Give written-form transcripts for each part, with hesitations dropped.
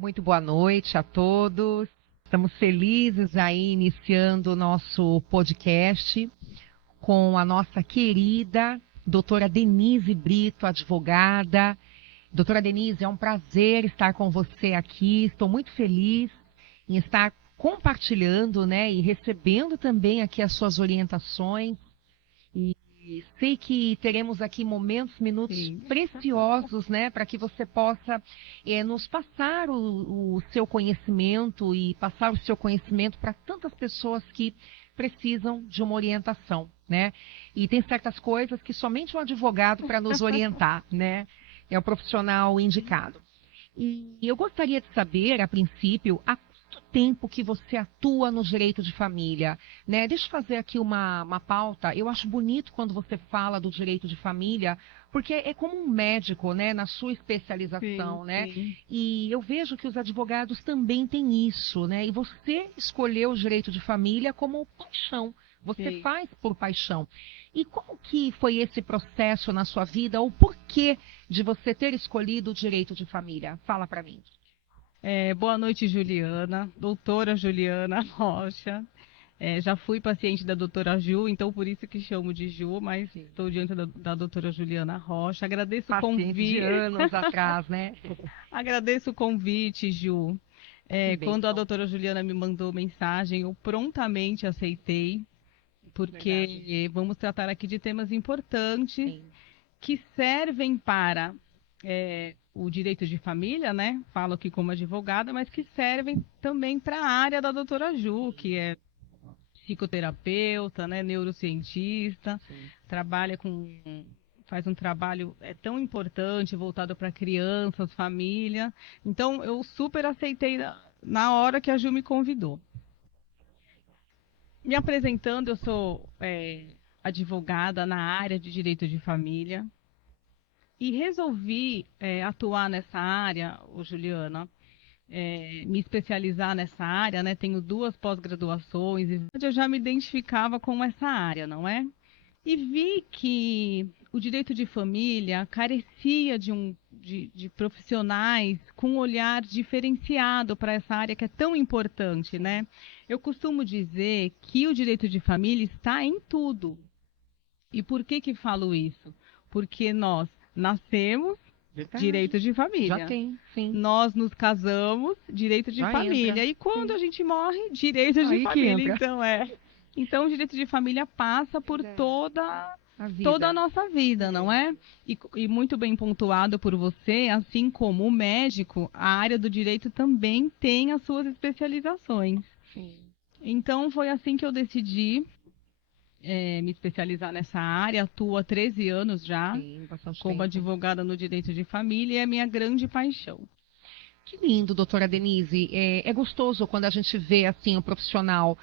Muito boa noite a todos. Estamos felizes aí iniciando o nosso podcast com a nossa querida doutora Denise Brito, advogada. Doutora Denise, é um prazer estar com você aqui. Estou muito feliz em estar compartilhando, né, e recebendo também aqui as suas orientações. E sei que teremos aqui minutos Sim. preciosos, né, para que você possa nos passar o seu conhecimento e passar o seu conhecimento para tantas pessoas que precisam de uma orientação, né? E tem certas coisas que somente um advogado para nos orientar, né? É o profissional indicado. E eu gostaria de saber, a princípio, há quanto tempo que você atua no direito de família, né? Deixa eu fazer aqui uma pauta. Eu acho bonito quando você fala do direito de família, porque é como um médico, né? Na sua especialização, Sim, né? sim. E eu vejo que os advogados também têm isso, né? E você escolheu o direito de família como paixão. Você Sim. faz por paixão. E como que foi esse processo na sua vida? Ou por que de você ter escolhido o direito de família? Fala para mim. Boa noite, Juliana, doutora Juliana Rocha. Já fui paciente da doutora Ju, então por isso que chamo de Ju, mas Sim. estou diante da doutora Juliana Rocha. Agradeço o Paciente de convite. anos atrás, né? Agradeço o convite, Ju. Que Quando a bênção. doutora Juliana me mandou mensagem, eu prontamente aceitei, porque Verdade. vamos tratar aqui de temas importantes Sim. que servem para o direito de família, né? Falo aqui como advogada, mas que servem também para a área da doutora Ju, que é psicoterapeuta, né? Neurocientista, Sim. trabalha faz um trabalho tão importante voltado para crianças, família. Então, eu super aceitei na hora que a Ju me convidou. Me apresentando, eu sou advogada na área de direito de família. E resolvi atuar nessa área, Juliana, me especializar nessa área, né? Tenho 2 pós-graduações e eu já me identificava com essa área, não é? E vi que o direito de família carecia de profissionais com um olhar diferenciado para essa área que é tão importante, né? Eu costumo dizer que o direito de família está em tudo. E por que falo isso? Porque nós nascemos, Verdade. direito de Já família. tem, sim. Nós nos casamos, direito de Já entra. família. E quando Sim. a gente morre, direito de Aí que família. entra. Então, o direito de família passa por É. toda A toda a vida. nossa vida, não é? E muito bem pontuado por você, assim como o médico, a área do direito também tem as suas especializações. Sim. Então, foi assim que eu decidi me especializar nessa área. Atuo há 13 anos já Sim, bastante como tempo. advogada no direito de família e é a minha grande paixão. Que lindo, doutora Denise. É gostoso quando a gente vê assim o profissional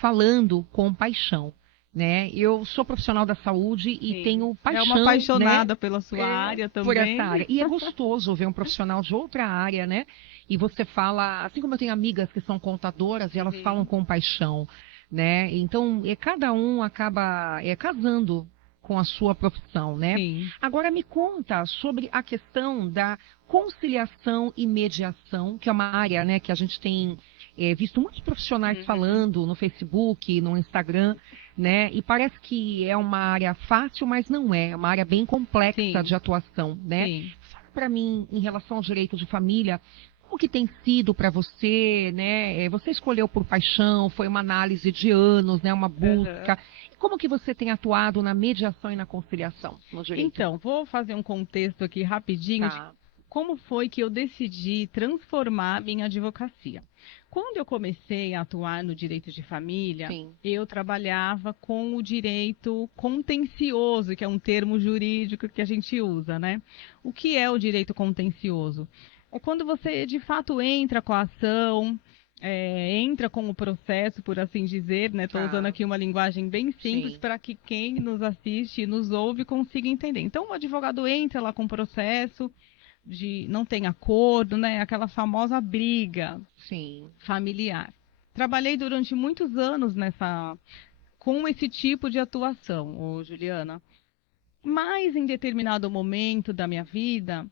falando com paixão, né? Eu sou profissional da saúde e Sim. tenho É uma paixão, né, apaixonada pela sua área por essa também. área. E é gostoso ver um profissional de outra área, né? E você fala, assim como eu tenho amigas que são contadoras e elas falam Uhum. com paixão, né? Então, cada um acaba casando com a sua profissão, né? Sim. Agora me conta sobre a questão da conciliação e mediação, que é uma área, né, que a gente tem visto muitos profissionais Uhum. falando no Facebook, no Instagram, né? E parece que é uma área fácil, mas não é. É uma área bem complexa de Sim. atuação, né? Sim. Fala para mim, em relação ao direito de família, como que tem sido para você, né? Você escolheu por paixão, foi uma análise de anos, né? Uma Uhum. busca. Como que você tem atuado na mediação e na conciliação no direito? Então, vou fazer um contexto aqui rapidinho de Tá. como foi que eu decidi transformar minha advocacia. Quando eu comecei a atuar no direito de família, Sim. eu trabalhava com o direito contencioso, que é um termo jurídico que a gente usa, né? O que é o direito contencioso? É quando você de fato entra com a ação, entra com o processo, por assim dizer, né? Estou usando Tá. aqui uma linguagem bem simples Sim. para que quem nos assiste e nos ouve consiga entender. Então, o advogado entra lá com o processo de não tem acordo, né? Aquela famosa briga Sim. familiar. Trabalhei durante muitos anos com esse tipo de atuação, Juliana. Mas em determinado momento da minha vida,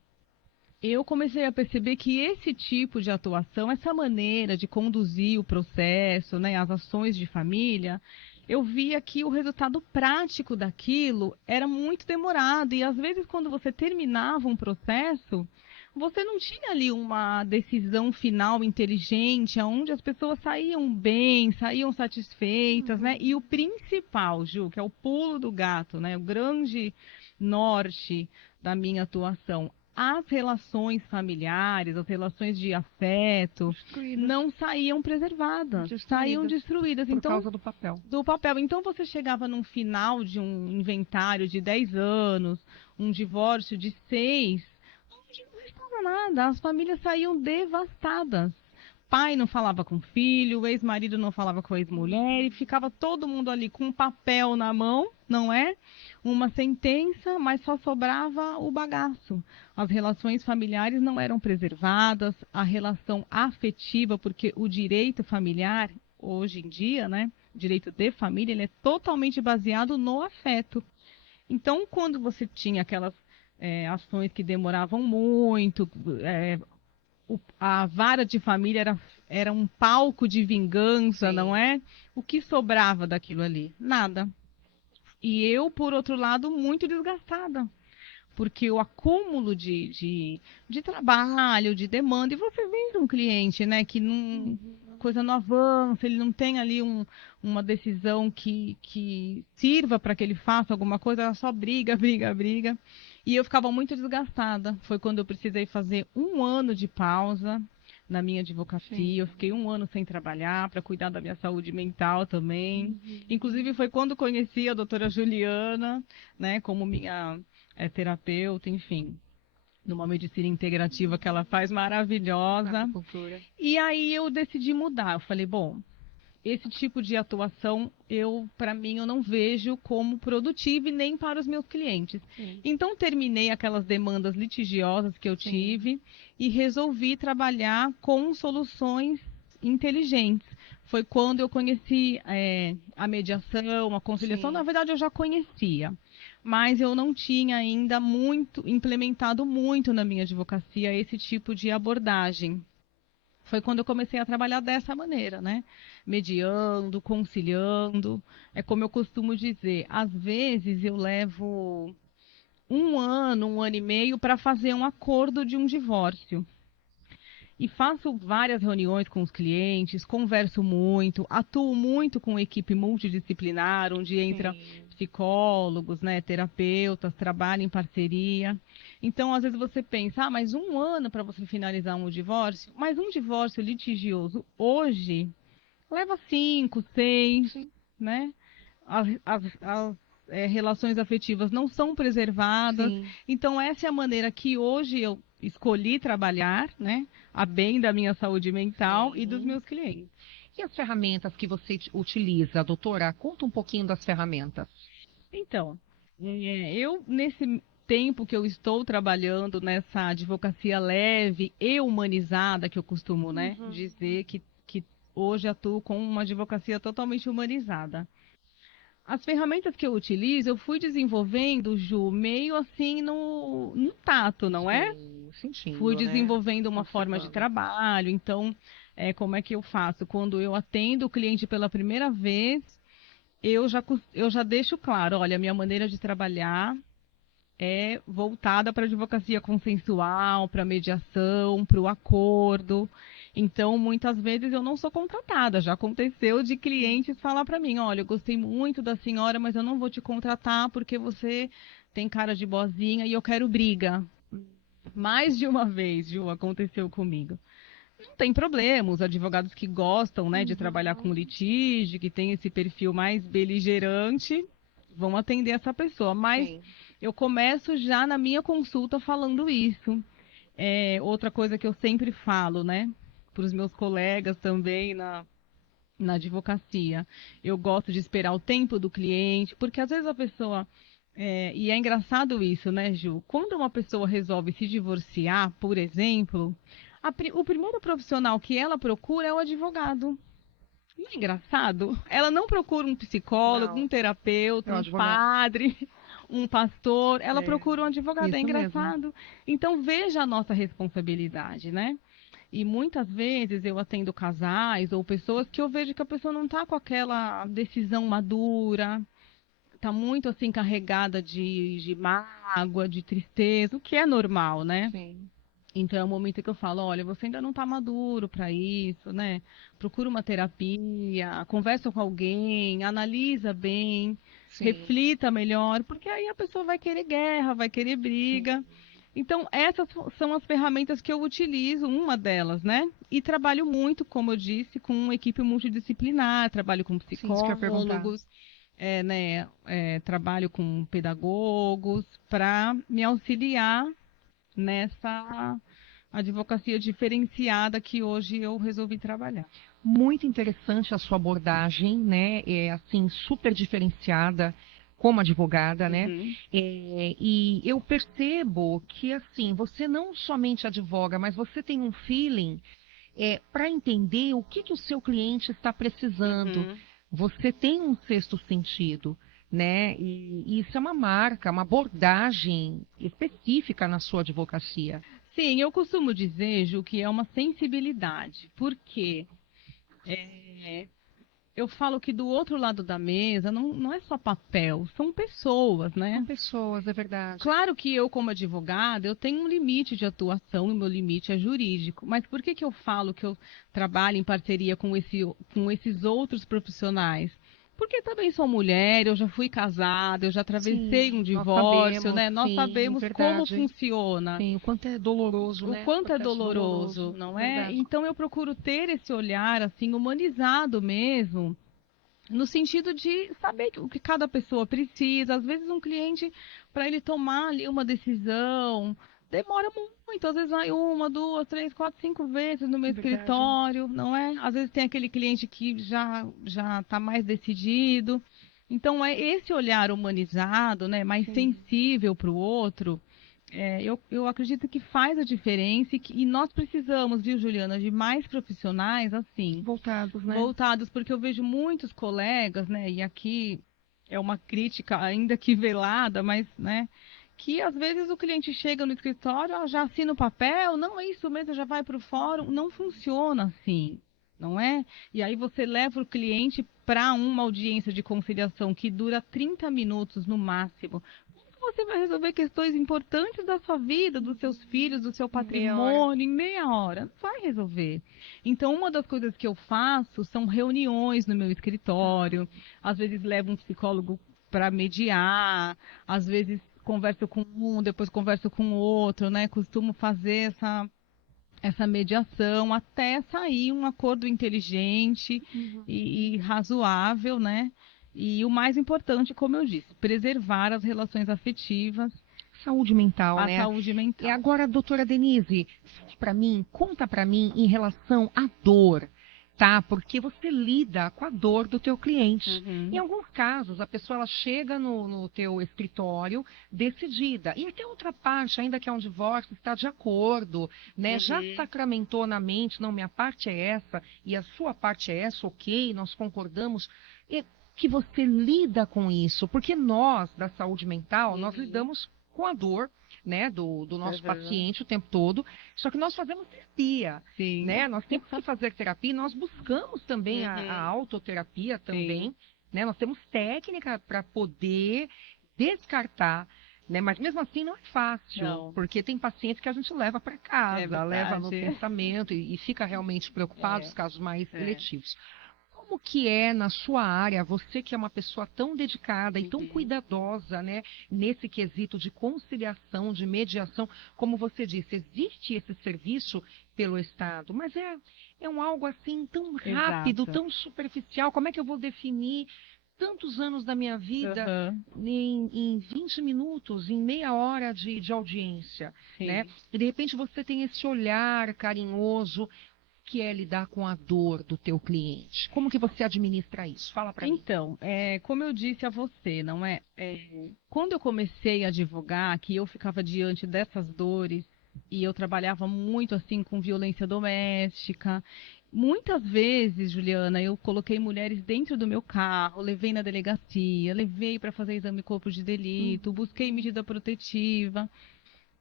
eu comecei a perceber que esse tipo de atuação, essa maneira de conduzir o processo, né, as ações de família, eu via que o resultado prático daquilo era muito demorado. E às vezes, quando você terminava um processo, você não tinha ali uma decisão final inteligente, onde as pessoas saíam bem, saíam satisfeitas, né? E o principal, Ju, que é o pulo do gato, né? O grande norte da minha atuação, as relações familiares, as relações de afeto, não saíam preservadas, saíam destruídas. Por causa do papel. Do papel. Então, você chegava num final de um inventário de 10 anos, um divórcio de 6, não restava nada. As famílias saíam devastadas. Pai não falava com o filho, o ex-marido não falava com a ex-mulher, e ficava todo mundo ali com um papel na mão, não é? Uma sentença, mas só sobrava o bagaço. As relações familiares não eram preservadas, a relação afetiva, porque o direito familiar, hoje em dia, né? O direito de família, ele é totalmente baseado no afeto. Então, quando você tinha aquelas ações que demoravam muito, a vara de família era um palco de vingança, não é? O que sobrava daquilo ali? Nada. E eu, por outro lado, muito desgastada. Porque o acúmulo de trabalho, de demanda, e você vendo um cliente, né, que não, coisa não avança, ele não tem ali uma decisão que sirva para que ele faça alguma coisa, ela só briga, briga, briga. E eu ficava muito desgastada. Foi quando eu precisei fazer 1 ano de pausa na minha advocacia. Sim. Eu fiquei 1 ano sem trabalhar para cuidar da minha saúde mental também. Inclusive, foi quando conheci a doutora Juliana, né, como minha terapeuta, enfim, numa medicina integrativa que ela faz maravilhosa. E aí eu decidi mudar. Eu falei, bom, esse tipo de atuação, para mim, eu não vejo como produtiva e nem para os meus clientes. Sim. Então, terminei aquelas demandas litigiosas que eu tive e resolvi trabalhar com soluções inteligentes. Foi quando eu conheci a mediação, a conciliação. Sim. Na verdade, eu já conhecia, mas eu não tinha ainda implementado muito na minha advocacia esse tipo de abordagem. Foi quando eu comecei a trabalhar dessa maneira, né? Mediando, conciliando. É como eu costumo dizer, às vezes eu levo 1 ano, 1 ano e meio para fazer um acordo de um divórcio. E faço várias reuniões com os clientes, converso muito, atuo muito com equipe multidisciplinar, onde entra psicólogos, né, terapeutas, trabalho em parceria. Então, às vezes você pensa, mas 1 ano para você finalizar um divórcio, mas um divórcio litigioso hoje leva 5, 6, né? As relações afetivas não são preservadas. Sim. Então, essa é a maneira que hoje eu escolhi trabalhar, né, a bem da minha saúde mental. Sim. E dos meus clientes. E as ferramentas que você utiliza, doutora? Conta um pouquinho das ferramentas. Então, eu, nesse tempo que eu estou trabalhando nessa advocacia leve e humanizada, que eu costumo, né, dizer que hoje atuo com uma advocacia totalmente humanizada. As ferramentas que eu utilizo, eu fui desenvolvendo, Ju, meio assim no tato, não é? Sentindo, fui desenvolvendo uma forma de trabalho. Então, como é que eu faço? Quando eu atendo o cliente pela primeira vez, eu já deixo claro, olha, a minha maneira de trabalhar é voltada para a advocacia consensual, para a mediação, para o acordo. Então, muitas vezes eu não sou contratada. Já aconteceu de clientes falar para mim, olha, eu gostei muito da senhora, mas eu não vou te contratar porque você tem cara de boazinha e eu quero briga. Mais de uma vez, Ju, aconteceu comigo. Não tem problema, os advogados que gostam, né, de trabalhar com litígio, que tem esse perfil mais beligerante, vão atender essa pessoa. Mas eu começo já na minha consulta falando isso. Outra coisa que eu sempre falo, né, para os meus colegas também na advocacia. Eu gosto de esperar o tempo do cliente, porque às vezes a pessoa... e é engraçado isso, né, Ju? Quando uma pessoa resolve se divorciar, por exemplo, o primeiro profissional que ela procura é o advogado. Não é engraçado? Ela não procura um psicólogo, um terapeuta, um padre, um pastor, ela procura um advogado. É isso engraçado. mesmo. Então, veja a nossa responsabilidade, né? E muitas vezes eu atendo casais ou pessoas que eu vejo que a pessoa não está com aquela decisão madura, está muito assim carregada de mágoa, de tristeza, o que é normal, né? Sim, Então é o momento que eu falo, olha, você ainda não está maduro para isso, né? Procura uma terapia, conversa com alguém, analisa bem, sim, reflita melhor, porque aí a pessoa vai querer guerra, vai querer sim. briga. Então, essas são as ferramentas que eu utilizo, uma delas, né? E trabalho muito, como eu disse, com uma equipe multidisciplinar, trabalho com Sim, isso que eu ia perguntar. psicólogos, trabalho com pedagogos, para me auxiliar nessa advocacia diferenciada que hoje eu resolvi trabalhar. Muito interessante a sua abordagem, né? É assim, super diferenciada como advogada, né? Uhum, E eu percebo que assim, você não somente advoga, mas você tem um feeling para entender o que o seu cliente está precisando. uhum. Você tem um sexto sentido, né? E isso é uma marca, uma abordagem específica na sua advocacia. Sim, eu costumo dizer, Ju, que é uma sensibilidade, porque é, eu falo que do outro lado da mesa não é só papel, são pessoas, São né? pessoas, é verdade. Claro que eu, como advogada, eu tenho um limite de atuação e o meu limite é jurídico. Mas por que que eu falo que eu trabalho em parceria com esses outros profissionais? Porque também sou mulher, eu já fui casada, eu já atravessei um Sim, nós divórcio, sabemos, né? Nós sim, sabemos como verdade. funciona, Sim, o quanto é doloroso, o né? quanto é Processo doloroso, doloroso, não é? verdade. Então eu procuro ter esse olhar assim humanizado mesmo no sentido de saber o que cada pessoa precisa. Às vezes um cliente, para ele tomar ali uma decisão, demora muito. Às vezes vai uma, duas, três, quatro, cinco vezes no meu Verdade. escritório, não é? Às vezes tem aquele cliente que já está mais decidido. Então é esse olhar humanizado, né, mais Sim. sensível para o outro, eu acredito que faz a diferença e nós precisamos, viu, Juliana, de mais profissionais assim, Voltados, né? voltados, porque eu vejo muitos colegas, né, e aqui é uma crítica ainda que velada, mas, né, que às vezes o cliente chega no escritório, já assina o papel, não é isso mesmo, já vai para o fórum, não funciona assim, não é? E aí você leva o cliente para uma audiência de conciliação que dura 30 minutos no máximo. Você vai resolver questões importantes da sua vida, dos seus filhos, do seu Meia hora. patrimônio em meia hora. Não vai resolver. Então, uma das coisas que eu faço são reuniões no meu Tá. escritório. Às vezes levo um psicólogo para mediar, às vezes converso com um, depois converso com o outro, né? Costumo fazer essa mediação até sair um acordo inteligente Uhum. e razoável, né? E o mais importante, como eu disse, preservar as relações afetivas, Saúde mental, a né? saúde E mental. agora, doutora Denise, para mim, conta para mim em relação à dor, tá? Porque você lida com a dor do teu cliente. Em Uhum, alguns casos, a pessoa ela chega no teu escritório decidida. E até outra parte, ainda que é um divórcio, está de acordo, né? Já uhum, sacramentou na mente, não, minha parte é essa e a sua parte é essa, ok, nós concordamos. E que você lida com isso, porque nós, da saúde mental, nós uhum, lidamos com a dor, né, do nosso uhum. paciente o tempo todo, só que nós fazemos terapia, Sim. né? Nós temos que fazer terapia e nós buscamos também a Uhum, autoterapia sim. também, né? Nós temos técnica para poder descartar, né? Mas mesmo assim não é fácil, Não, porque tem pacientes que a gente leva para é casa, leva no verdade. pensamento e fica realmente preocupado, os É, casos mais é. eletivos. Como que é na sua área, você que é uma pessoa tão dedicada e tão Uhum. cuidadosa, né, nesse quesito de conciliação, de mediação, como você disse, existe esse serviço pelo Estado, mas é um algo assim tão rápido, Exato. tão superficial, como é que eu vou definir tantos anos da minha vida Uhum, em 20 minutos, em meia hora de audiência, né? sim. E de repente você tem esse olhar carinhoso, que é lidar com a dor do teu cliente? Como que você administra isso? Fala para mim. Então, como eu disse a você, não é? Quando eu comecei a advogar, que eu ficava diante dessas dores e eu trabalhava muito assim com violência doméstica, muitas vezes, Juliana, eu coloquei mulheres dentro do meu carro, levei na delegacia, levei para fazer exame de corpo de delito, busquei medida protetiva.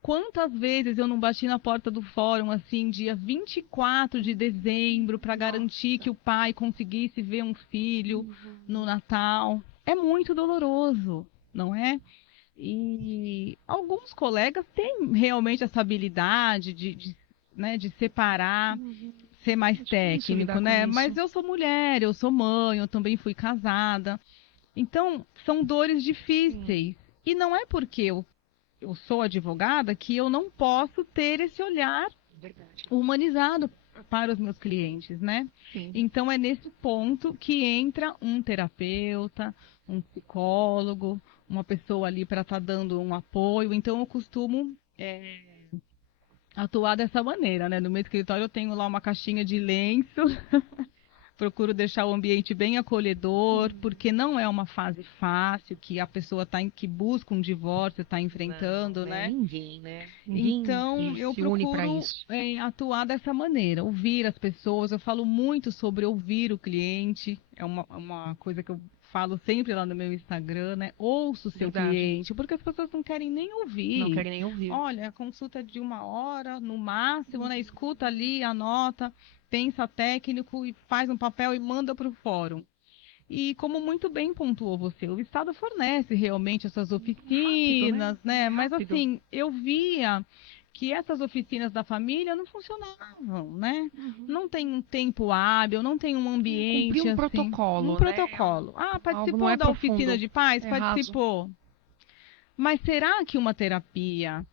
Quantas vezes eu não bati na porta do fórum, assim, dia 24 de dezembro, para garantir que o pai conseguisse ver um filho no Natal? É muito doloroso, não é? E alguns colegas têm realmente essa habilidade né, de separar, ser mais técnico, né? Mas eu sou mulher, eu sou mãe, eu também fui casada. Então, são dores difíceis. E não é porque eu sou advogada que eu não posso ter esse olhar humanizado para os meus clientes, né? Sim. Então, é nesse ponto que entra um terapeuta, um psicólogo, uma pessoa ali para estar dando um apoio. Então, eu costumo atuar dessa maneira, né? No meu escritório eu tenho lá uma caixinha de lenço, procuro deixar o ambiente bem acolhedor, porque não é uma fase fácil que a pessoa que busca um divórcio está enfrentando, Não, né? Ninguém, né? Ninguém Então, eu procuro atuar dessa maneira, ouvir as pessoas. Eu falo muito sobre ouvir o cliente, é uma coisa que eu falo sempre lá no meu Instagram, né? Ouça o seu cliente, porque as pessoas não querem nem ouvir. Não querem nem ouvir. Olha, a consulta é de 1 hora, no máximo, né? Escuta ali, anota, pensa técnico e faz um papel e manda para o fórum. E como muito bem pontuou você, o Estado fornece realmente essas oficinas, Rápido, né? Mas Rápido. assim, eu via que essas oficinas da família não funcionavam, né? Não tem um tempo hábil, não tem um ambiente Cumprir um assim, protocolo, um protocolo. Ah, participou da oficina de paz? Participou. Mas será que uma terapia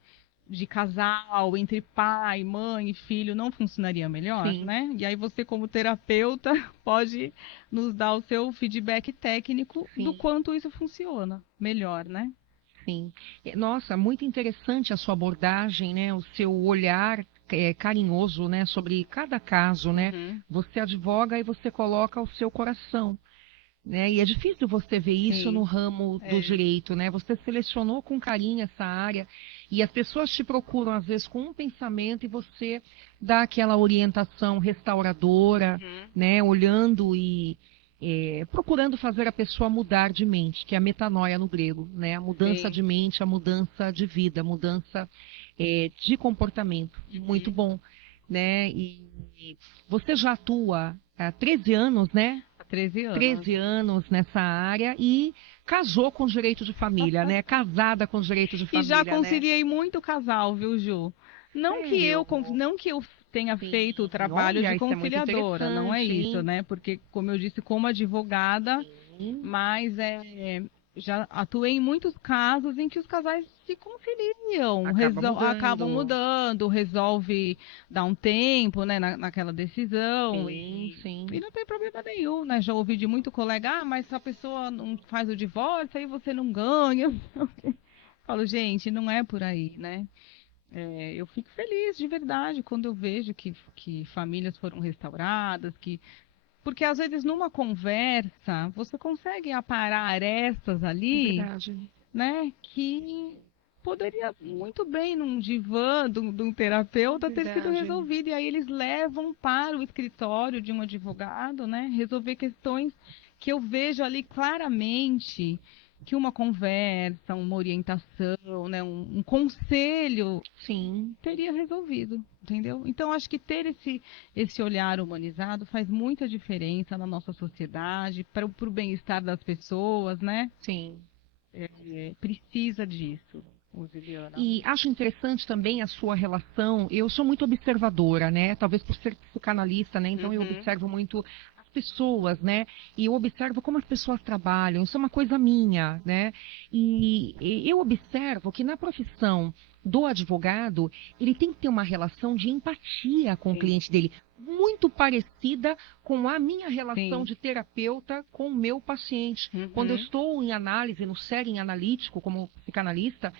de casal, entre pai, mãe e filho, não funcionaria melhor, né? E aí você, como terapeuta, pode nos dar o seu feedback técnico do quanto isso funciona melhor, né? Sim. Nossa, muito interessante a sua abordagem, né? O seu olhar carinhoso, né? Sobre cada caso, né? Você advoga e você coloca o seu coração. Né? E é difícil você ver isso no ramo do direito, né? Você selecionou com carinho essa área e as pessoas te procuram às vezes com um pensamento e você dá aquela orientação restauradora, né? Olhando e procurando fazer a pessoa mudar de mente, que é a metanoia no grego, né? A mudança de mente, a mudança de vida, a mudança de comportamento. Muito bom, né? E você já atua há 13 anos, né? 13 anos nessa área e casou com direito de família, né? Casada com direito de família, e já conciliei muito casal, viu, Ju? Não que eu tenha feito o trabalho de conciliadora, não é isso, né? Porque, como eu disse, como advogada, mas já atuei em muitos casos em que os casais se conciliam, acabam mudando, resolve dar um tempo, né, naquela decisão. E não tem problema nenhum, né? Já ouvi de muito colega, mas se a pessoa não faz o divórcio, aí você não ganha. Falo, gente, não é por aí, né? Eu fico feliz de verdade quando eu vejo que famílias foram restauradas, porque às vezes numa conversa você consegue aparar arestas ali, né? Que poderia muito bem num divã de um terapeuta ter sido resolvido. E aí eles levam para o escritório de um advogado, né? Resolver questões que eu vejo ali claramente que uma conversa, uma orientação, né, um conselho, teria resolvido, entendeu? Então, acho que ter esse olhar humanizado faz muita diferença na nossa sociedade, para o bem-estar das pessoas, né? Sim. Precisa disso. Juliana. E acho interessante também a sua relação. Eu sou muito observadora, né? Talvez por ser psicanalista, né? Então eu observo muito pessoas, né? E eu observo como as pessoas trabalham, isso é uma coisa minha, né? E eu observo que na profissão do advogado, ele tem que ter uma relação de empatia com o cliente dele, muito parecida com a minha relação de terapeuta com o meu paciente. Quando eu estou em análise, no setting analítico, como psicanalista,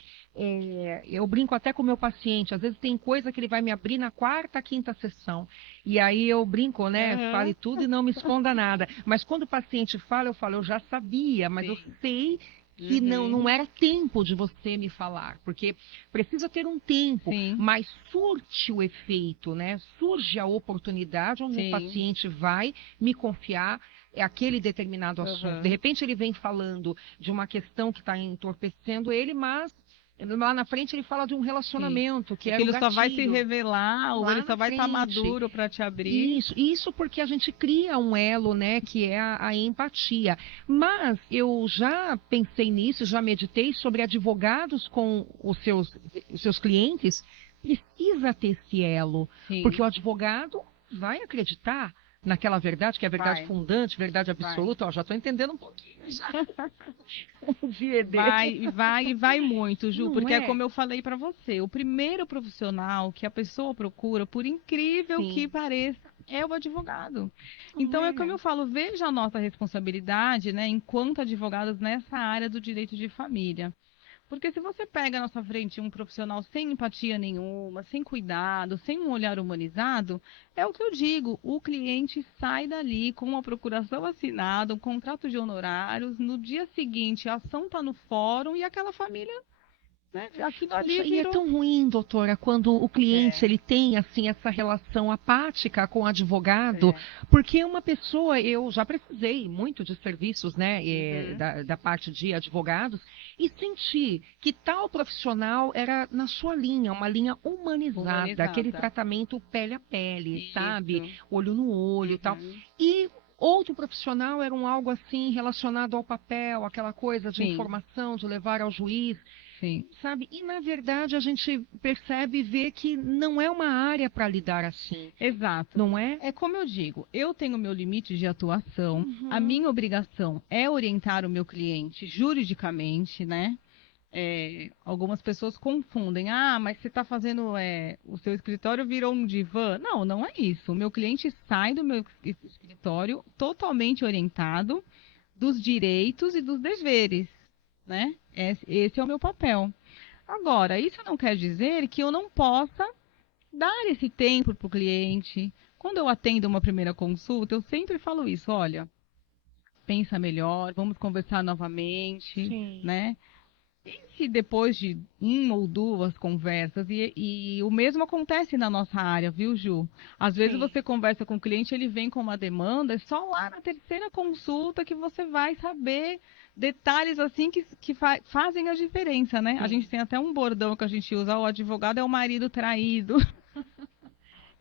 eu brinco até com o meu paciente. Às vezes tem coisa que ele vai me abrir na 4ª, 5ª sessão. E aí eu brinco, né? Fale tudo e não me esconda nada. Mas quando o paciente fala, eu falo, eu já sabia, mas eu sei que não era tempo de você me falar, porque precisa ter um tempo, Sim. mas surte o efeito, né? Surge a oportunidade onde Sim. o paciente vai me confiar aquele determinado assunto. De repente ele vem falando de uma questão que está entorpecendo ele, mas lá na frente ele fala de um relacionamento, que era o Aquilo só vai se gatilho. revelar, ou Lá ele na só vai estar frente. maduro para te abrir. Isso porque a gente cria um elo, né, que é a empatia. Mas eu já pensei nisso, já meditei sobre advogados com os seus clientes. Precisa ter esse elo, Sim. porque o advogado vai acreditar naquela verdade, que é a verdade Vai. fundante, verdade absoluta. Ó, já estou entendendo um pouquinho. Vai muito, Ju, Não porque é é? como eu falei para você, o primeiro profissional que a pessoa procura, por incrível Sim. que pareça, é o advogado. Não Então, é? é como eu falo, veja a nossa responsabilidade, né, enquanto advogados nessa área do direito de família. Porque se você pega na sua frente um profissional sem empatia nenhuma, sem cuidado, sem um olhar humanizado, é o que eu digo, o cliente sai dali com uma procuração assinada, um contrato de honorários, no dia seguinte a ação está no fórum e aquela família, né, aquilo ali Puxa, e é virou... tão ruim, doutora, quando o cliente ele tem assim essa relação apática com o advogado, porque uma pessoa, eu já precisei muito de serviços, né, da parte de advogados, e senti que tal profissional era na sua linha, uma linha humanizada, aquele tratamento pele a pele, sabe, olho no olho e tal. E outro profissional era algo assim relacionado ao papel, aquela coisa de informação, de levar ao juiz. Sim. Sabe? E, na verdade, a gente percebe e vê que não é uma área para lidar assim. Exato. Não é? É como eu digo, eu tenho meu limite de atuação, a minha obrigação é orientar o meu cliente juridicamente, né? Algumas pessoas confundem. Ah, mas você está fazendo, o seu escritório virou um divã. Não, não é isso. O meu cliente sai do meu escritório totalmente orientado dos direitos e dos deveres, né? Esse é o meu papel. Agora, isso não quer dizer que eu não possa dar esse tempo para o cliente. Quando eu atendo uma primeira consulta, eu sempre falo isso, olha, pensa melhor, vamos conversar novamente, né? E se depois de uma ou duas conversas, e o mesmo acontece na nossa área, viu, Ju? Às vezes você conversa com o cliente, ele vem com uma demanda, é só lá na terceira consulta que você vai saber detalhes assim que fazem a diferença, né? A gente tem até um bordão que a gente usa, o advogado é o marido traído.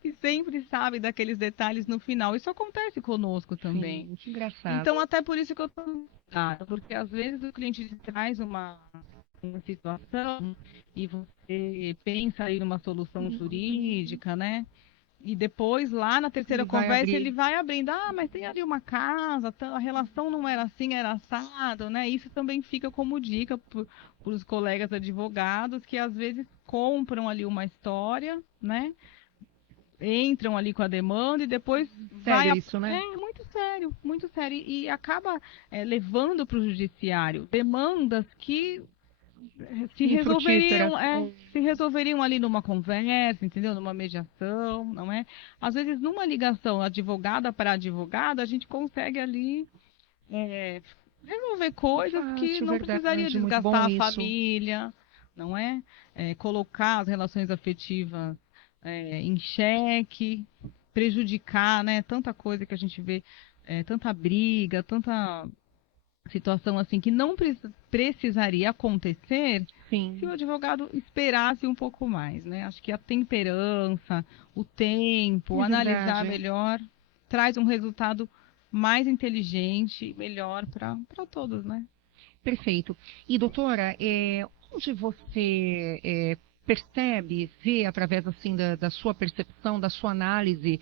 Que sempre sabe daqueles detalhes no final. Isso acontece conosco também. Sim, que engraçado. Então, até por isso que eu estou... porque às vezes o cliente te traz uma situação e você pensa aí numa solução jurídica, né? E depois, lá na terceira conversa, ele vai abrindo. Ah, mas tem ali uma casa, a relação não era assim, era assado, né? Isso também fica como dica para os colegas advogados que às vezes compram ali uma história, né? Entram ali com a demanda e depois sério isso, né? É muito sério. E acaba levando para o judiciário demandas que se resolveriam ali numa conversa, entendeu? Numa mediação, não é? Às vezes, numa ligação advogada para advogada, a gente consegue ali resolver coisas que não precisaria desgastar a família, não é? Colocar as relações afetivas em xeque, prejudicar, né? Tanta coisa que a gente vê, tanta briga, tanta situação assim que não precisaria acontecer se o advogado esperasse um pouco mais, né? Acho que a temperança, o tempo, analisar melhor, traz um resultado mais inteligente, melhor para todos, né? Perfeito. E, doutora, onde você percebe, vê através assim da sua percepção, da sua análise,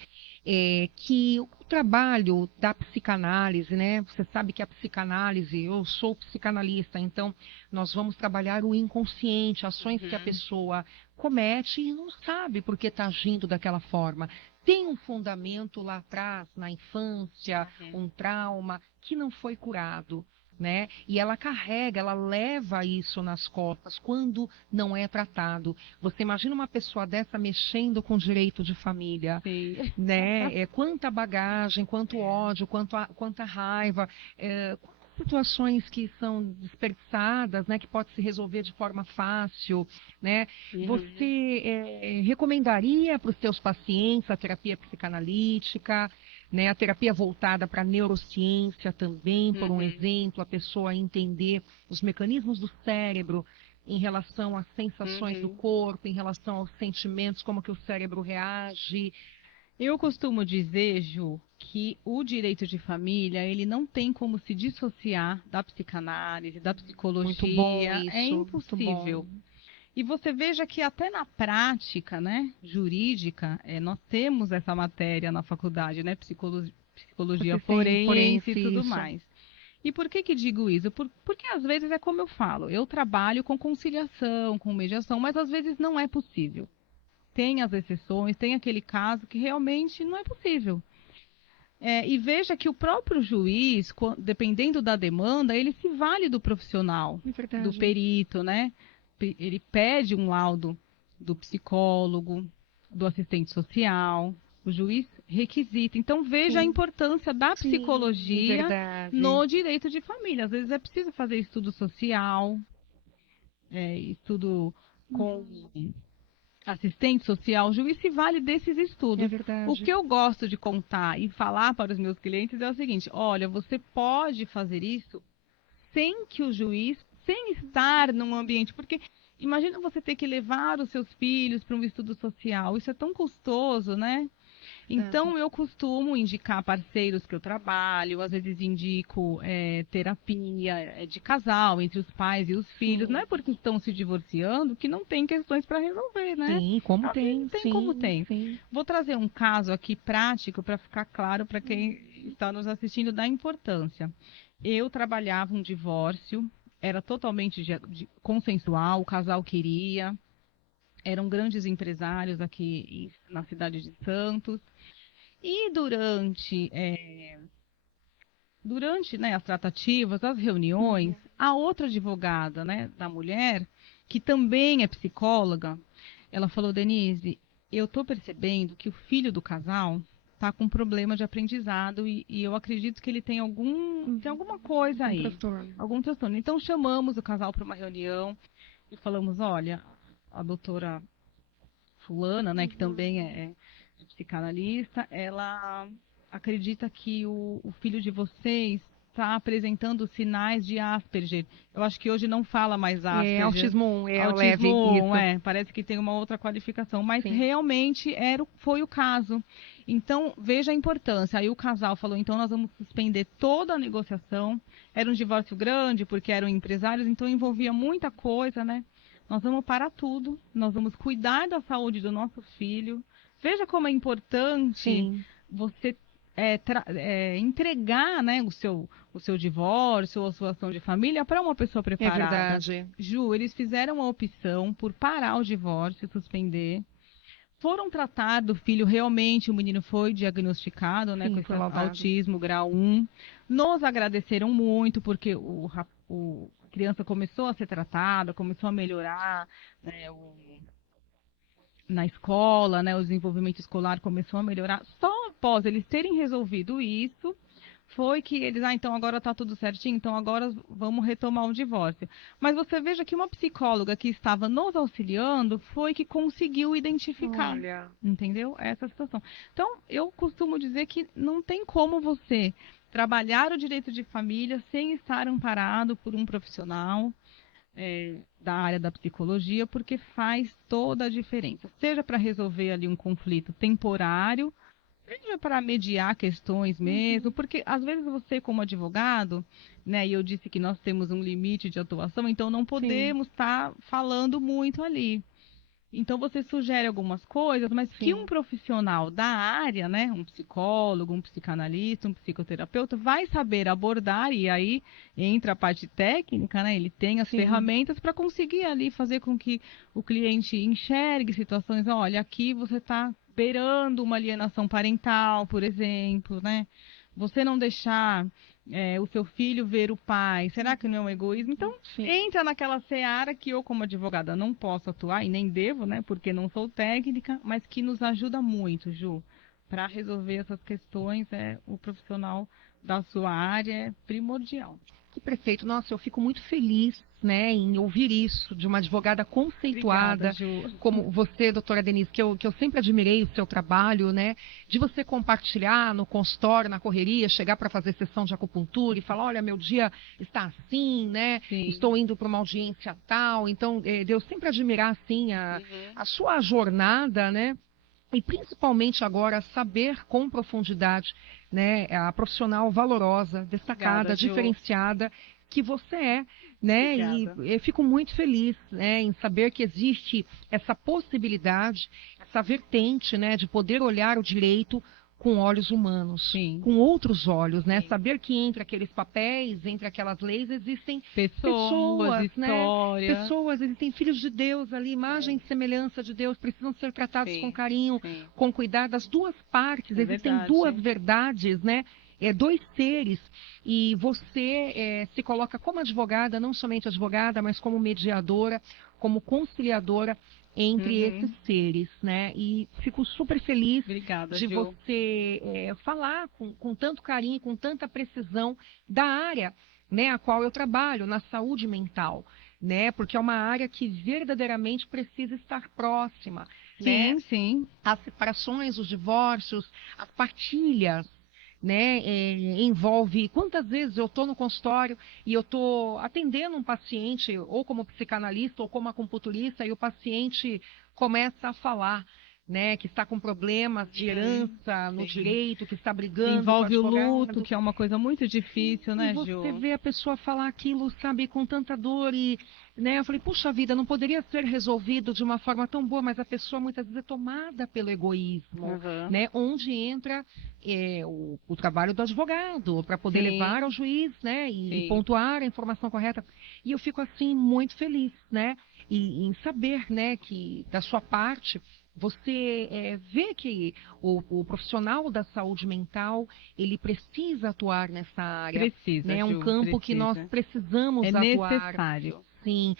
que o trabalho da psicanálise, né? Você sabe que a psicanálise, eu sou psicanalista, então nós vamos trabalhar o inconsciente, ações que a pessoa comete e não sabe por que está agindo daquela forma. Tem um fundamento lá atrás, na infância, um trauma que não foi curado. Né? E ela carrega, ela leva isso nas costas quando não é tratado. Você imagina uma pessoa dessa mexendo com direito de família, né? Quanta bagagem, quanto ódio, quanta raiva, quantas situações que são desperdiçadas, né, que pode se resolver de forma fácil, né? Você recomendaria para os seus pacientes a terapia psicanalítica, né, a terapia voltada para a neurociência também, por um exemplo, a pessoa entender os mecanismos do cérebro em relação às sensações do corpo, em relação aos sentimentos, como que o cérebro reage. Eu costumo dizer, Ju, que o direito de família, ele não tem como se dissociar da psicanálise, da Muito bom psicologia, é isso, muito impossível. bom. E você veja que até na prática, né, jurídica, nós temos essa matéria na faculdade, né, psicologia Você tem forense e tudo isso. mais. E por que digo isso? Porque às vezes é como eu falo, eu trabalho com conciliação, com mediação, mas às vezes não é possível. Tem as exceções, tem aquele caso que realmente não é possível. E veja que o próprio juiz, dependendo da demanda, ele se vale do profissional, do perito, né? Ele pede um laudo do psicólogo, do assistente social, o juiz requisita. Então veja a importância da psicologia no direito de família. Às vezes é preciso fazer estudo social, estudo com assistente social, o juiz se vale desses estudos. É verdade. O que eu gosto de contar e falar para os meus clientes é o seguinte: olha, você pode fazer isso sem que o juiz, sem estar num ambiente, porque imagina você ter que levar os seus filhos para um estudo social, isso é tão custoso, né? Então, eu costumo indicar parceiros que eu trabalho, às vezes indico terapia de casal, entre os pais e os filhos. Não é porque estão se divorciando que não tem questões para resolver, né? Sim, como tem. Tem sim, como tem. Sim. Vou trazer um caso aqui prático para ficar claro para quem está nos assistindo da importância. Eu trabalhava um divórcio, era totalmente consensual, o casal queria, eram grandes empresários aqui na cidade de Santos. E durante né, as tratativas, as reuniões, a outra advogada, né, da mulher, que também é psicóloga, ela falou: Denise, eu estou percebendo que o filho do casal está com problema de aprendizado e eu acredito que ele tem alguma coisa aí, algum transtorno. Então chamamos o casal para uma reunião e falamos: olha, a doutora fulana, né, que também é psicanalista, ela acredita que o filho de vocês está apresentando sinais de Asperger. Eu acho que hoje não fala mais Asperger. É autismo 1, Autismo leve, 1, isso. parece que tem uma outra qualificação, mas Sim. realmente foi o caso. Então, veja a importância. Aí o casal falou: então nós vamos suspender toda a negociação. Era um divórcio grande, porque eram empresários, então envolvia muita coisa, né? Nós vamos parar tudo, nós vamos cuidar da saúde do nosso filho. Veja como é importante você entregar, né, o seu divórcio ou a sua ação de família para uma pessoa preparada. É verdade. Ju, eles fizeram a opção por parar o divórcio, suspender. Foram tratar do filho, realmente o menino foi diagnosticado, né, com esse autismo grau 1. Nos agradeceram muito, porque a criança começou a ser tratada, começou a melhorar, né, na escola, né, o desenvolvimento escolar começou a melhorar. Só após eles terem resolvido isso, foi que eles, então agora está tudo certinho, então agora vamos retomar o divórcio. Mas você veja que uma psicóloga que estava nos auxiliando foi que conseguiu identificar, entendeu? Essa situação. Então, eu costumo dizer que não tem como você trabalhar o direito de família sem estar amparado por um profissional da área da psicologia, porque faz toda a diferença. Seja para resolver ali um conflito temporário, seja para mediar questões mesmo, porque às vezes você, como advogado, né, e eu disse que nós temos um limite de atuação, então não podemos estar falando muito ali. Então você sugere algumas coisas, mas que um profissional da área, né, um psicólogo, um psicanalista, um psicoterapeuta, vai saber abordar, e aí entra a parte técnica, né? Ele tem as ferramentas para conseguir ali fazer com que o cliente enxergue situações. Olha, aqui você está beirando uma alienação parental, por exemplo, né? Você não deixar o seu filho ver o pai, será que não é um egoísmo? Então, entra naquela seara que eu, como advogada, não posso atuar e nem devo, né? Porque não sou técnica, mas que nos ajuda muito, Ju, para resolver essas questões. O profissional da sua área é primordial. Que perfeito. Nossa, eu fico muito feliz, né, em ouvir isso de uma advogada conceituada. Obrigada, Ju. Como você, doutora Denise, que eu sempre admirei o seu trabalho, né, de você compartilhar no consultório, na correria, chegar para fazer sessão de acupuntura e falar, olha, meu dia está assim, né, Sim. estou indo para uma audiência tal. Então, eu sempre admirar, assim, a sua jornada, né, e principalmente agora saber com profundidade, né, a profissional valorosa, destacada, Obrigada, Ju. diferenciada que você é, né? Obrigada. E eu fico muito feliz, né, em saber que existe essa possibilidade, essa vertente, né, de poder olhar o direito com olhos humanos, Sim. com outros olhos, né? Sim. Saber que entre aqueles papéis, entre aquelas leis, existem Pessoas, né? história. Pessoas, existem filhos de Deus ali, imagem e semelhança de Deus, precisam ser tratados Sim, com carinho, sim. com cuidado, das duas partes, É existem verdade. duas verdades, né? Dois seres, e você se coloca como advogada, não somente advogada, mas como mediadora, como conciliadora entre esses seres, né? E fico super feliz Obrigada, de Ju. você falar com tanto carinho, com tanta precisão da área, né, a qual eu trabalho, na saúde mental, né? Porque é uma área que verdadeiramente precisa estar próxima, né? Sim, sim. As separações, os divórcios, as partilhas, né? Envolve quantas vezes eu estou no consultório e eu estou atendendo um paciente, ou como psicanalista ou como acupunturista, e o paciente começa a falar, né, que está com problemas de herança no sim. direito, que está brigando Envolve com o o advogado. luto, que é uma coisa muito difícil, né, E você Ju? vê a pessoa falar aquilo, sabe, com tanta dor e, né, eu falei, puxa vida, não poderia ser resolvido de uma forma tão boa, mas a pessoa muitas vezes é tomada pelo egoísmo, né, onde entra o trabalho do advogado, para poder Sim. levar ao juiz, né, e Sim. pontuar a informação correta. E eu fico, assim, muito feliz, né, em saber, né, que da sua parte você vê que o profissional da saúde mental, ele precisa atuar nessa área. Precisa, né? É um Ju, campo que nós precisa. precisamos É atuar. necessário. Sim,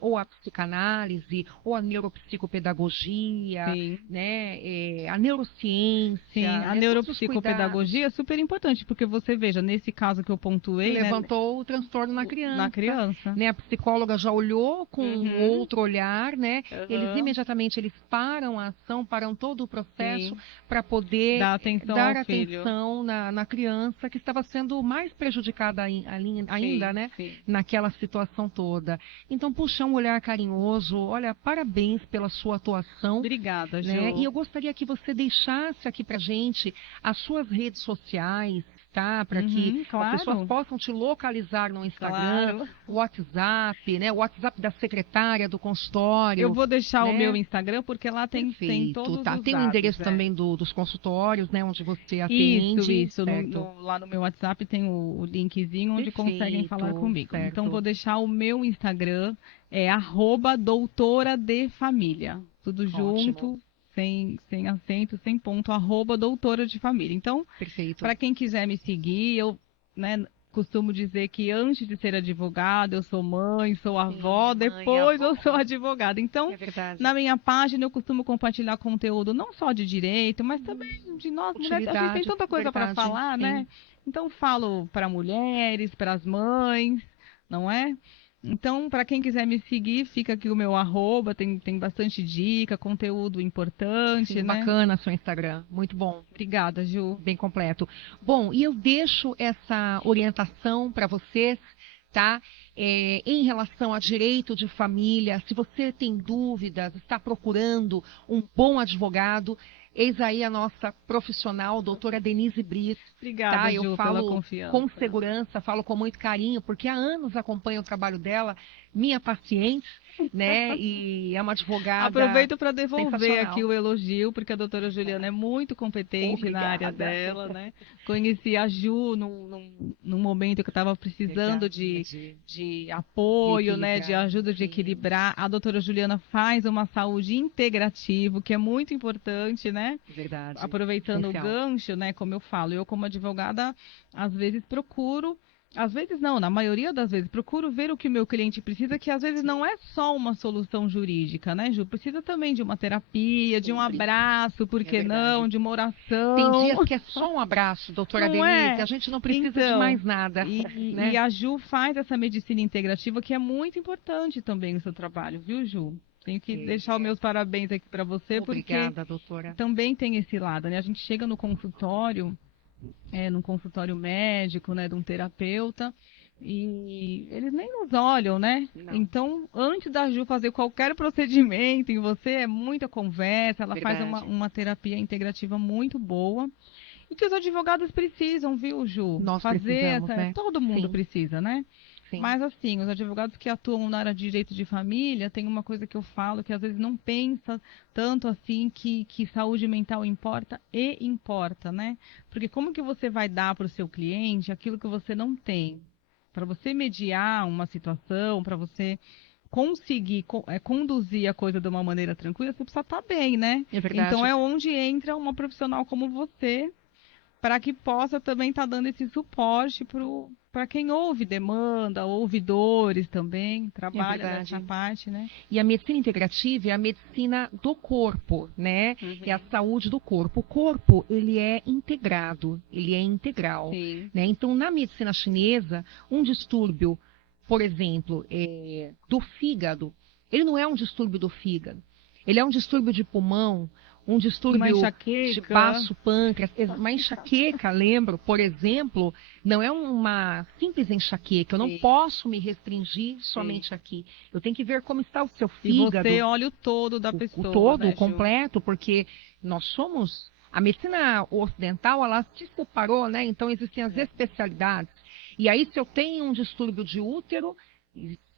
ou a psicanálise, ou a neuropsicopedagogia, Sim. né? A neurociência. Sim, a né? Todos os neuropsicopedagogia é super importante, porque você veja, nesse caso que eu pontuei, levantou o transtorno na criança. na criança. Né? A psicóloga já olhou com um outro olhar, né? Eles imediatamente param a ação, param todo o processo para poder Dar atenção dar ao filho. atenção na criança que estava sendo mais prejudicada ainda, né? Sim. Naquela situação toda. Então, puxa, um olhar carinhoso. Olha, parabéns pela sua atuação. Obrigada, Ju. Né? E eu gostaria que você deixasse aqui pra gente as suas redes sociais, tá? Para que claro. as pessoas possam te localizar no Instagram, Claro. o WhatsApp, né? O WhatsApp da secretária do consultório. Eu vou deixar né? o meu Instagram, porque lá tem todos os Tem o dados, endereço também dos consultórios, né? Onde você Isso. atende. Lá no meu WhatsApp tem o linkzinho onde conseguem falar comigo. certo. Então, vou deixar o meu Instagram, @doutoradefamilia. Tudo junto, sem acento, sem ponto, @doutora de família. Então, Perfeito. para quem quiser me seguir, eu, né, costumo dizer que antes de ser advogada, eu sou mãe, sou avó, depois eu sou advogada. Então, na minha página eu costumo compartilhar conteúdo não só de direito, mas também de nós mulheres. A gente tem tanta coisa para falar, né? Então, falo para mulheres, para as mães, não é? Então, para quem quiser me seguir, fica aqui o meu @, tem bastante dica, conteúdo importante, Sim, né? Bacana seu Instagram, muito bom. Obrigada, Ju. Bem completo. Bom, e eu deixo essa orientação para vocês, tá? Em relação a direito de família, se você tem dúvidas, está procurando um bom advogado, eis aí a nossa profissional, doutora Denise Briz. Obrigada, tá? Ju, Eu pela falo confiança. com segurança, falo com muito carinho, porque há anos acompanho o trabalho dela, minha paciente, né? E é uma advogada. Aproveito para devolver aqui o o elogio, porque a doutora Juliana é muito competente na área dela, né? Conheci a Ju num momento que eu estava precisando de apoio, né? De ajuda de equilibrar. A doutora Juliana faz uma saúde integrativa, que é muito importante, né? Verdade. Aproveitando o gancho, né? Como eu falo, eu como advogada, às vezes procuro Às vezes não, na maioria das vezes, procuro ver o que o meu cliente precisa, que às vezes não é só uma solução jurídica, né, Ju? Precisa também de uma terapia, de um Sempre. abraço, por É que verdade. não? De uma Tem dias oração, que é só um abraço, doutora não Denise. A é? gente não precisa de Então, mais nada, e né? a Ju faz essa medicina integrativa que é muito importante também no seu trabalho, viu, Ju? Tenho que deixar os É, meus parabéns aqui para você, porque obrigada, doutora. também tem esse lado, né? A gente chega no consultório, num consultório médico, né, de um terapeuta, e eles nem nos olham, né? Não, Então, antes da Ju fazer qualquer procedimento em você, é muita conversa, ela faz verdade. uma terapia integrativa muito boa. E que os advogados precisam, viu, Ju? Nós Fazer precisamos, essa. né? Todo mundo Sim, precisa, né? sim. Mas assim, os advogados que atuam na área de direito de família, tem uma coisa que eu falo que às vezes não pensa tanto assim que saúde mental importa e importa, né? Porque como que você vai dar para o seu cliente aquilo que você não tem? Para você mediar uma situação, para você conseguir conduzir a coisa de uma maneira tranquila, você precisa estar bem, né? É Então verdade. é onde entra uma profissional como você para que possa também estar dando esse suporte para quem ouve demanda, ouvidores também, É trabalha nessa verdade. parte, né? E a medicina integrativa é a medicina do corpo, né? É a Uhum. saúde do corpo. O corpo, ele é integrado, ele é integral, Sim. né? Então, na medicina chinesa, um distúrbio, por exemplo, do fígado, ele não é um distúrbio do fígado. Ele é um distúrbio de pulmão, um Uma distúrbio de enxaqueca. baço pâncreas, uma enxaqueca, lembro, por exemplo, não é uma simples enxaqueca. Eu não Sim, posso me restringir sim. somente aqui. Eu tenho que ver como está o seu E você fígado, olha o todo da o pessoa, todo, o né, Ju? completo, porque nós somos. A medicina ocidental, ela se separou, né? Então existem as É. especialidades. E aí, se eu tenho um distúrbio de útero,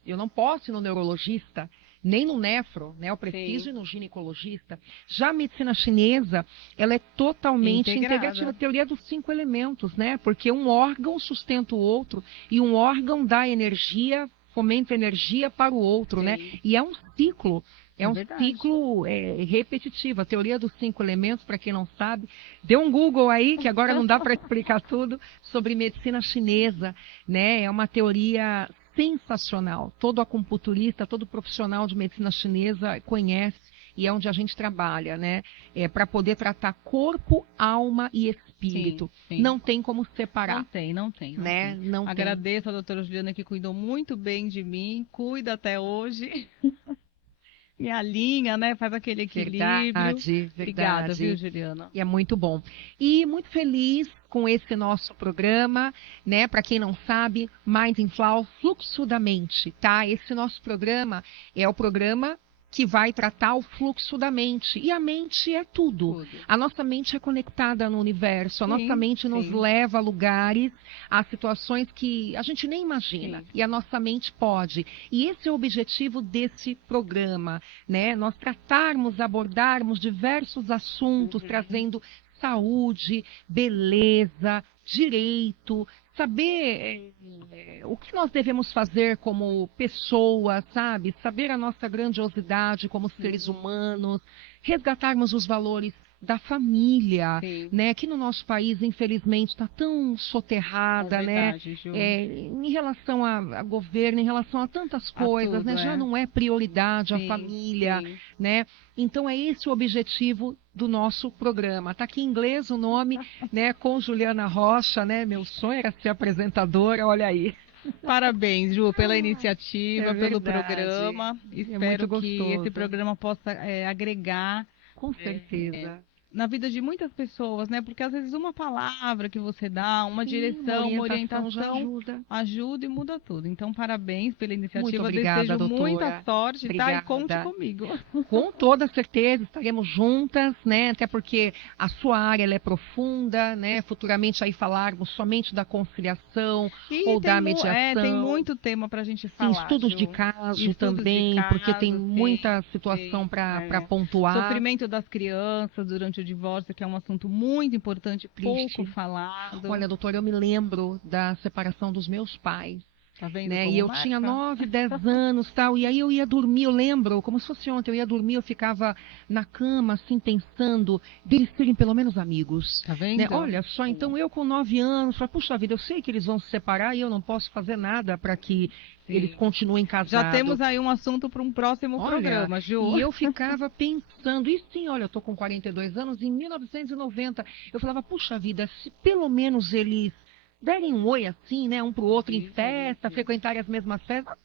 eu não posso ir no neurologista, nem no nefro, né? Eu preciso Sim, ir no ginecologista. Já a medicina chinesa, ela é totalmente integrativa, a integrada. teoria dos 5 elementos, né? Porque um órgão sustenta o outro e um órgão dá energia, fomenta energia para o outro, né? Sim, E é um ciclo. É é um verdade. ciclo repetitivo. A teoria dos 5 elementos, para quem não sabe, dê um Google aí, que agora não dá para explicar tudo, sobre medicina chinesa, né? É uma teoria sensacional. Todo acupunturista, todo profissional de medicina chinesa conhece e é onde a gente trabalha, né? Para poder tratar corpo, alma e Sim, espírito. sim. Não tem como Não separar, tem, não tem, não né? tem. Não tem. Agradeço a doutora Juliana que cuidou muito bem de mim, cuida até hoje. Me alinha, né? Faz aquele equilíbrio. Verdade, Obrigada, viu, verdade. Juliana? E é muito bom. E muito feliz com esse nosso programa, né? Para quem não sabe, Mind and Flow, Fluxo da Mente, tá? Esse nosso programa é o programa que vai tratar o fluxo da mente. E a mente é tudo. Tudo. A nossa mente é conectada no universo, a nossa Sim, mente nos sim, leva a lugares, a situações que a gente nem imagina. sim. E a nossa mente pode. E esse é o objetivo desse programa, né? Nós tratarmos, abordarmos diversos assuntos, Uhum. trazendo saúde, beleza, direito, saber o que nós devemos fazer como pessoas, sabe? Saber a nossa grandiosidade como seres Uhum. humanos, resgatarmos os valores da família, Sim, né? Que no nosso país, infelizmente, está tão é soterrada, né? verdade, Ju. Em relação a governo, em relação a tantas A coisas, né? tudo, Já é. não é prioridade a Sim, família, sim. né? Então é esse o objetivo do nosso programa. Está aqui em inglês o nome, né? Com Juliana Rocha, né? Meu sonho era ser apresentadora, olha aí. Parabéns, Ju, pela É iniciativa, pelo verdade. programa. É muito Espero que esse gostoso. programa possa agregar Com é, certeza. na vida de muitas pessoas, né? Porque às vezes uma palavra que você dá, uma Sim, uma direção, uma orientação já orientação, ajuda. ajuda e muda tudo. Então, parabéns pela Muito iniciativa. obrigada, Desejo muita doutora. sorte, tá? E conte Obrigada. comigo. Com toda certeza estaremos juntas, né? Até porque a sua área ela é profunda, né? Futuramente aí falarmos somente da conciliação E ou tem, da tem mediação. muito tema para a gente Sim, falar, estudos de Ju. caso Estudos de também, porque tem casos, muita tem, situação tem. para É. pontuar. Sofrimento das crianças durante o divórcio, que é um assunto muito importante, pouco Triste. falado. Olha, doutora, eu me lembro da separação dos meus pais. Tá vendo né? como E eu marca? tinha 9, 10 anos, tal, e aí eu ia dormir, eu lembro, como se fosse ontem, eu ia dormir, eu ficava na cama, assim, pensando deles serem pelo menos amigos, Tá né? vendo? Olha só, então eu com 9 anos, falei, puxa vida, eu sei que eles vão se separar e eu não posso fazer nada para que eles Sim. continuem Já casados. temos aí um assunto para um próximo Olha, programa, Ju. e eu ficava pensando, e sim, olha, eu tô com 42 anos, em 1990, eu falava, puxa vida, se pelo menos eles derem um oi assim, né, um pro outro em festa, frequentarem as mesmas festas,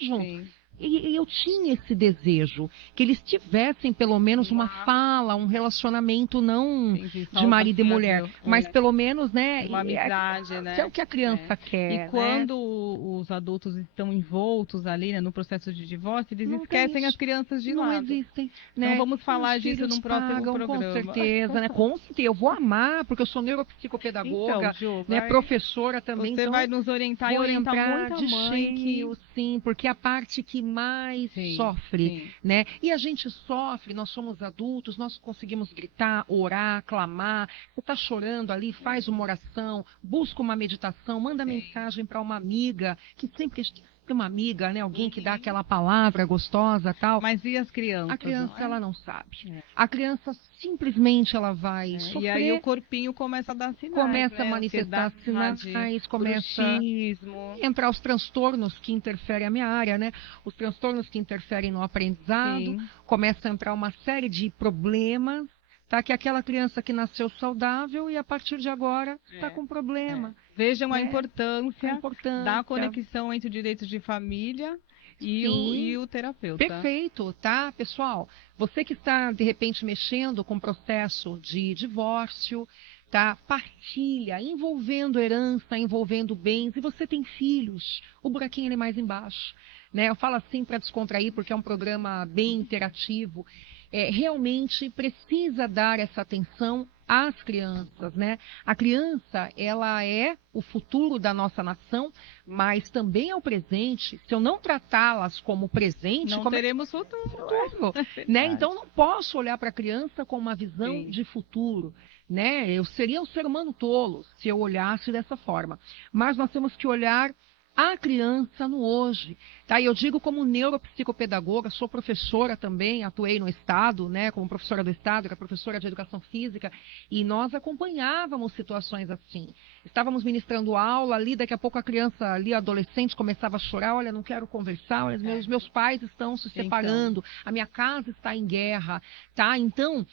junto. Sim. E eu tinha esse desejo, que eles tivessem pelo menos uma fala, um relacionamento não Entendi, de marido e mulher, saudável, mas pelo menos, né, uma amizade, né? é o que a criança quer, E né? quando os adultos estão envoltos ali, né, no processo de divórcio, eles Não tem esquecem isso. as crianças de Não lado. existem, Então né? vamos falar Os disso filhos num próximo pagam, programa. com certeza, né? Com certeza. Eu vou amar, porque eu sou neuropsicopedagoga, Então, Ju, né? Professora também. você Então, vai nos orientar e vou orientar entrar muita de mãe cheio, sim, porque é a parte que mais sofre, sim. né? E a gente sofre, nós somos adultos, nós conseguimos gritar, orar, clamar. Você está chorando ali, faz uma oração, busca uma meditação, manda mensagem para uma amiga, que sempre tem uma amiga, né? Alguém que dá aquela palavra gostosa, tal. Mas e as crianças? A criança, não é? ela não sabe. A criança simplesmente ela vai sofrer. E aí o corpinho começa a dar sinais, começa né? a manifestar sinais, começa bruxismo. a entrar os transtornos que interferem a minha área, né? Os transtornos que interferem no aprendizado, Sim. começa a entrar uma série de problemas, tá? Que é aquela criança que nasceu saudável e a partir de agora está com problema. Vejam a né? importância da A conexão entre o direito de família e Sim. o terapeuta. Perfeito, tá, pessoal? Você que está, de repente, mexendo com o processo de divórcio, tá? Partilha, envolvendo herança, envolvendo bens, e você tem filhos, o buraquinho é mais embaixo, né? Eu falo assim para descontrair, porque é um programa bem interativo. Realmente precisa dar essa atenção às crianças, né? A criança, ela é o futuro da nossa nação, mas também é o presente. Se eu não tratá-las como presente, não teremos futuro. Né? Então, não posso olhar para a criança com uma visão Sim. de futuro. Né? Eu seria um ser humano tolo se eu olhasse dessa forma. Mas nós temos que olhar a criança no hoje. Tá? E eu digo como neuropsicopedagoga, sou professora também, atuei no Estado, né, como professora do Estado, era professora de Educação Física, e nós acompanhávamos situações assim. Estávamos ministrando aula ali, daqui a pouco a criança ali, adolescente, começava a chorar, olha, não quero conversar, olha, meus pais estão se separando, a minha casa está em guerra. Tá? Então,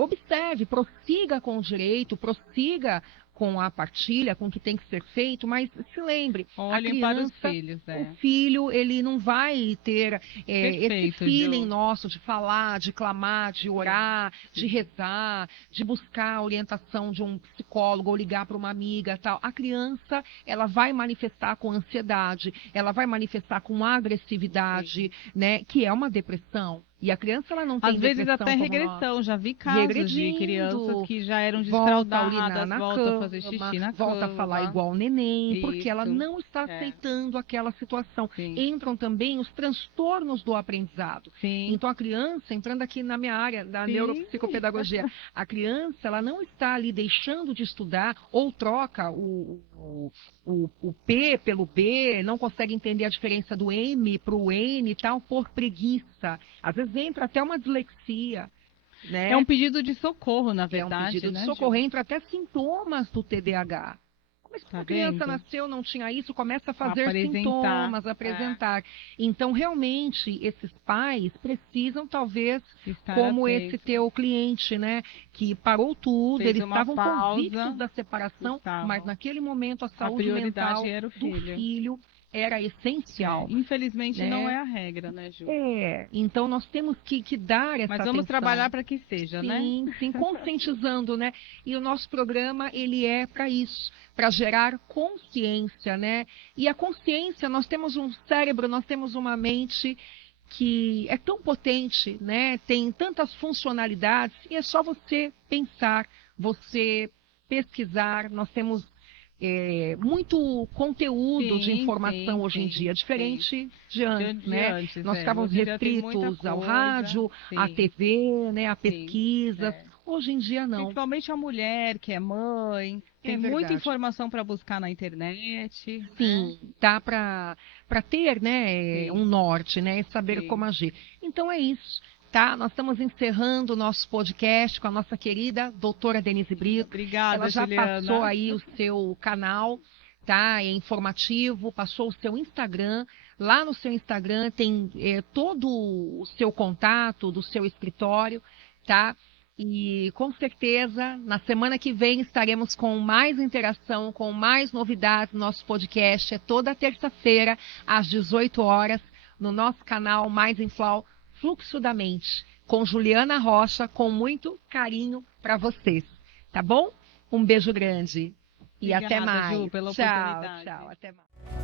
observe, prossiga com o direito, prossiga com a partilha, com o que tem que ser feito, mas se lembre, olhem a criança, para os filhos, o filho, ele não vai ter esse feeling Gil. nosso de falar, de clamar, de orar, de rezar, de buscar a orientação de um psicólogo ou ligar para uma amiga, tal. A criança, ela vai manifestar com ansiedade, ela vai manifestar com agressividade, né, que é uma depressão. E a criança, ela não tem às vezes depressão até como regressão, nós. já vi casos de crianças que já eram volta a urinar desfraldadas, na volta cama, a fazer xixi na volta cama. a falar igual neném, porque ela Isso. não está aceitando aquela situação. Sim. Entram também os transtornos do aprendizado. Sim. Então a criança, entrando aqui na minha área da neuropsicopedagogia, a criança, ela não está ali deixando de estudar ou troca o P pelo B, não consegue entender a diferença do M para o N e tal, por preguiça. Às vezes entra até uma dislexia. Né? É um pedido de socorro, na verdade. É um pedido né, de socorro, entra até sintomas do TDAH. Como é que a criança nasceu, não tinha isso, começa a fazer sintomas, apresentar. Então, realmente, esses pais precisam, talvez, como esse teu cliente, né? Que parou tudo, eles estavam convictos da separação, mas naquele momento a saúde mental era o do filho era essencial. Infelizmente, não é a regra, né, Ju? Então nós temos que dar essa atenção. Mas vamos trabalhar para que seja, né? Sim, conscientizando, né? E o nosso programa, ele é para isso, para gerar consciência, né? E a consciência, nós temos um cérebro, nós temos uma mente que é tão potente, né? Tem tantas funcionalidades, e é só você pensar, você pesquisar, nós temos muito conteúdo de informação hoje em dia, diferente de antes, né? Nós estávamos restritos ao rádio, à TV, né, a pesquisas. Hoje em dia, não. Principalmente a mulher que é mãe, tem muita verdade. informação para buscar na internet. Sim, dá para ter, né, Sim. um norte, né, e saber Sim. como agir. Então é isso, tá? Nós estamos encerrando o nosso podcast com a nossa querida doutora Denise Brito. Obrigada, Ela já Juliana. passou aí o seu canal, tá? É informativo, passou o seu Instagram. Lá no seu Instagram tem todo o seu contato do seu escritório, tá? E com certeza, na semana que vem estaremos com mais interação, com mais novidades no nosso podcast. É toda terça-feira, às 18 horas, no nosso canal Mais Inflau, Fluxo da Mente, com Juliana Rocha, com muito carinho para vocês. Tá bom? Um beijo grande. E Obrigada, até mais. Ju, pela Tchau, oportunidade. tchau. Até mais.